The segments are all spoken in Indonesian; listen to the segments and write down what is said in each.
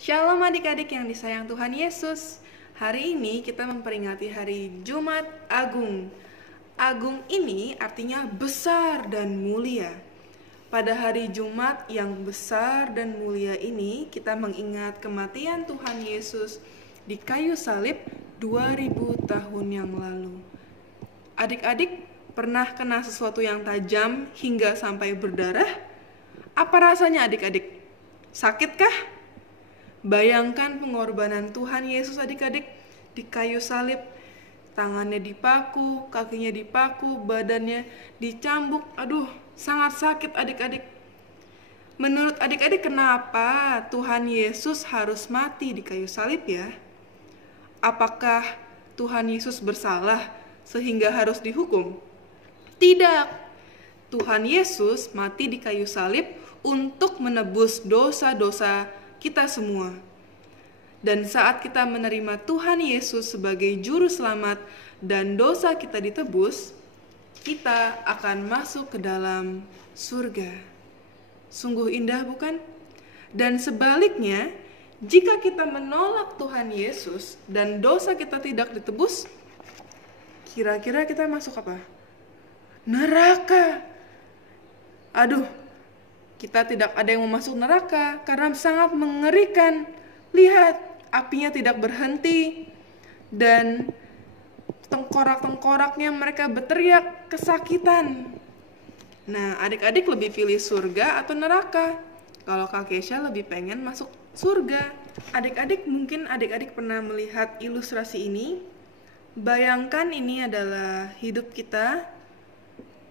Shalom adik-adik yang disayang Tuhan Yesus. Hari ini kita memperingati hari Jumat Agung. Agung ini artinya besar dan mulia. Pada hari Jumat yang besar dan mulia ini, kita mengingat kematian Tuhan Yesus di kayu salib 2000 tahun yang lalu. Adik-adik pernah kena sesuatu yang tajam hingga sampai berdarah? Apa rasanya adik-adik? Sakitkah? Bayangkan pengorbanan Tuhan Yesus adik-adik di kayu salib. Tangannya dipaku, kakinya dipaku, badannya dicambuk. Aduh, sangat sakit adik-adik. Menurut adik-adik kenapa Tuhan Yesus harus mati di kayu salib ya? Apakah Tuhan Yesus bersalah sehingga harus dihukum? Tidak. Tuhan Yesus mati di kayu salib untuk menebus dosa-dosa kita semua. Dan saat kita menerima Tuhan Yesus sebagai juru selamat dan dosa kita ditebus, kita akan masuk ke dalam surga. Sungguh indah bukan? Dan sebaliknya, jika kita menolak Tuhan Yesus dan dosa kita tidak ditebus, kira-kira kita masuk apa? Neraka. Aduh, kita tidak ada yang mau masuk neraka karena sangat mengerikan. Lihat, apinya tidak berhenti dan tengkorak-tengkoraknya mereka berteriak kesakitan. Nah, adik-adik lebih pilih surga atau neraka? Kalau Kak Kesha lebih pengen masuk surga. Adik-adik mungkin pernah melihat ilustrasi ini. Bayangkan ini adalah hidup kita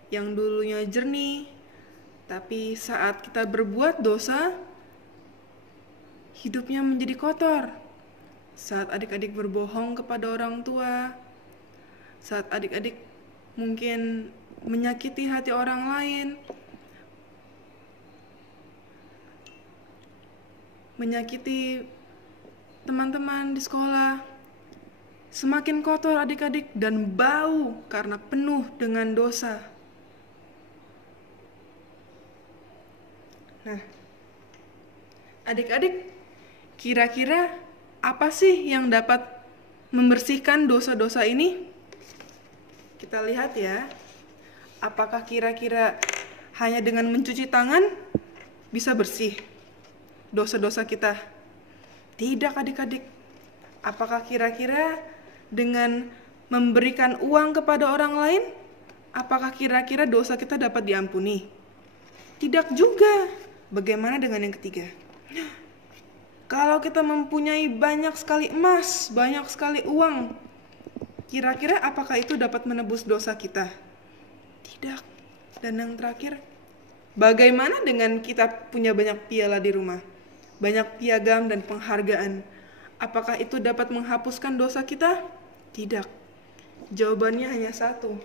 yang dulunya jernih, tapi saat kita berbuat dosa, hidupnya menjadi kotor. Saat adik-adik berbohong kepada orang tua, saat adik-adik mungkin menyakiti hati orang lain, menyakiti teman-teman di sekolah, semakin kotor adik-adik dan bau karena penuh dengan dosa. Nah, adik-adik, kira-kira apa sih yang dapat membersihkan dosa-dosa ini? Kita lihat ya, apakah kira-kira hanya dengan mencuci tangan bisa bersih dosa-dosa kita? Tidak adik-adik. Apakah kira-kira dengan memberikan uang kepada orang lain, apakah kira-kira dosa kita dapat diampuni? Tidak juga. Bagaimana dengan yang ketiga? Kalau kita mempunyai banyak sekali emas, banyak sekali uang, kira-kira apakah itu dapat menebus dosa kita? Tidak. Dan yang terakhir, bagaimana dengan kita punya banyak piala di rumah? Banyak piagam dan penghargaan. Apakah itu dapat menghapuskan dosa kita? Tidak. Jawabannya hanya satu.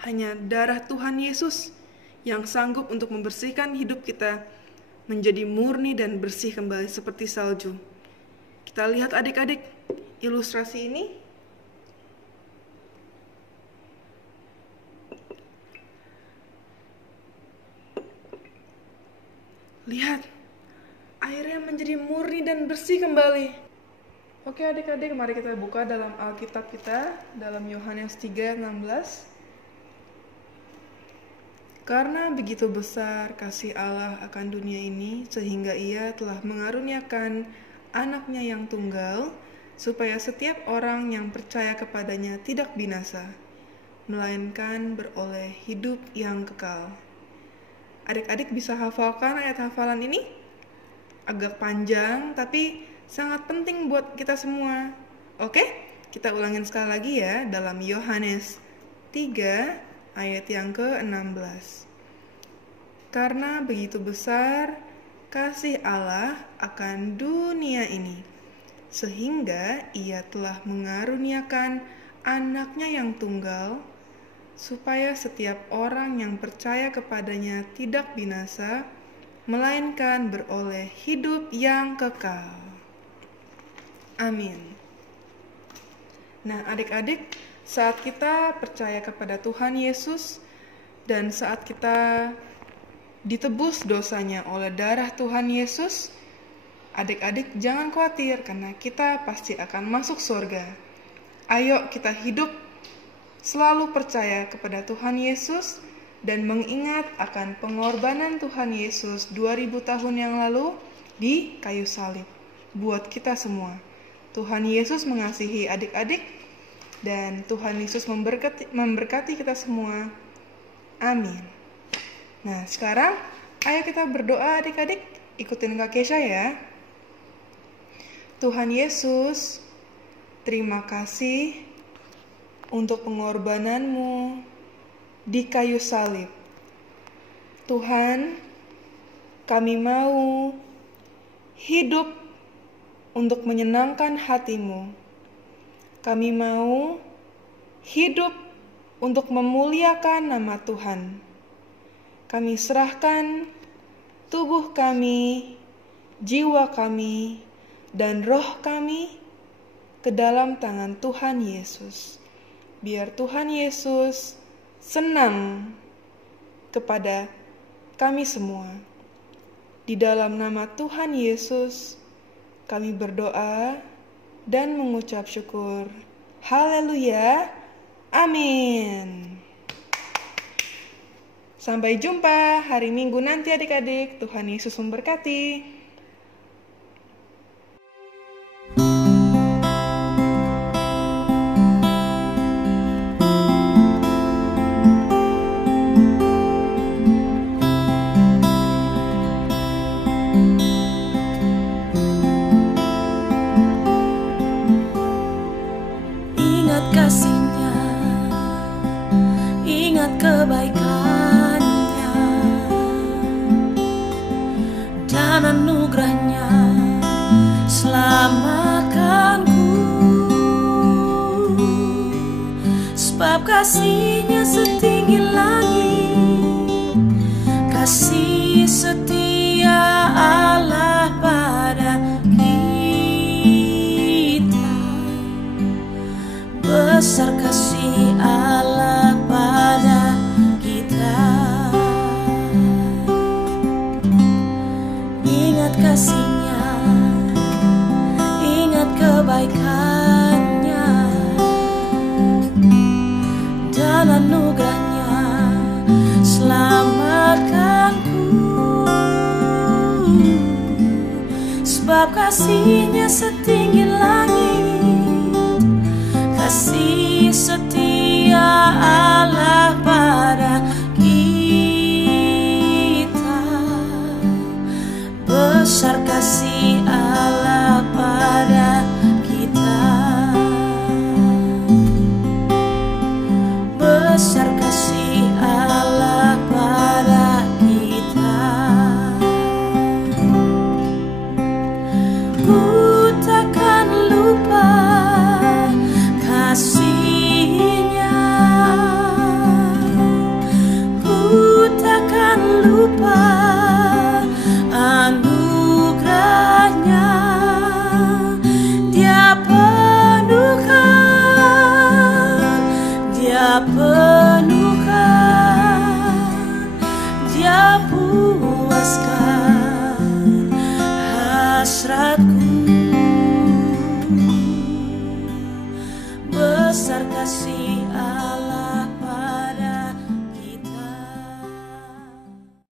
Hanya darah Tuhan Yesus yang sanggup untuk membersihkan hidup kita menjadi murni dan bersih kembali seperti salju. Kita lihat adik-adik ilustrasi ini. Lihat, airnya menjadi murni dan bersih kembali. Oke adik-adik, mari kita buka dalam Alkitab kita, dalam Yohanes 3:16. Karena begitu besar kasih Allah akan dunia ini, sehingga Ia telah mengaruniakan anaknya yang tunggal, supaya setiap orang yang percaya kepadanya tidak binasa, melainkan beroleh hidup yang kekal. Adik-adik bisa hafalkan ayat hafalan ini? Agak panjang, tapi sangat penting buat kita semua. Oke, kita ulangin sekali lagi ya, dalam Yohanes 3 ayat yang ke-16. Karena begitu besar kasih Allah akan dunia ini, sehingga Ia telah mengaruniakan anaknya yang tunggal, supaya setiap orang yang percaya kepadanya tidak binasa, melainkan beroleh hidup yang kekal. Amin. Nah, adik-adik, saat kita percaya kepada Tuhan Yesus dan saat kita ditebus dosanya oleh darah Tuhan Yesus, Adik-adik jangan khawatir karena kita pasti akan masuk surga. Ayo kita hidup selalu percaya kepada Tuhan Yesus dan mengingat akan pengorbanan Tuhan Yesus 2000 tahun yang lalu di kayu salib buat kita semua. Tuhan Yesus mengasihi adik-adik dan Tuhan Yesus memberkati kita semua. Amin. Nah, sekarang ayo kita berdoa adik-adik, ikutin Kak Kesha ya. Tuhan Yesus, terima kasih untuk pengorbananmu di kayu salib. Tuhan, kami mau hidup untuk menyenangkan hati-Mu. Kami mau hidup untuk memuliakan nama Tuhan. Kami serahkan tubuh kami, jiwa kami, dan roh kami ke dalam tangan Tuhan Yesus. Biar Tuhan Yesus senang kepada kami semua. Di dalam nama Tuhan Yesus, kami berdoa dan mengucap syukur. Haleluya. Amin. Sampai jumpa hari Minggu nanti adik-adik. Tuhan Yesus memberkati. Kasih-Nya, ingat kebaikan-Nya dan anugerah-Nya, selamatkanku. Sebab kasih-Nya setinggi langit, kasih setia Allah pada besar kasih Allah pada kita. Ingat kasih-Nya, ingat kebaikan-Nya dan anugerah-Nya, selamatkanku. Sebab kasih-Nya setinggi langit, kasih setia Allah pada kita. Besar kasih Allah pada kita. Besar kasih Allah pada kita. Ku takkan lupa kasih-Nya, ku takkan lupa anugerah-Nya. Dia penuhkan, Dia penuhkan, Dia puaskan hasratku. Besar kasih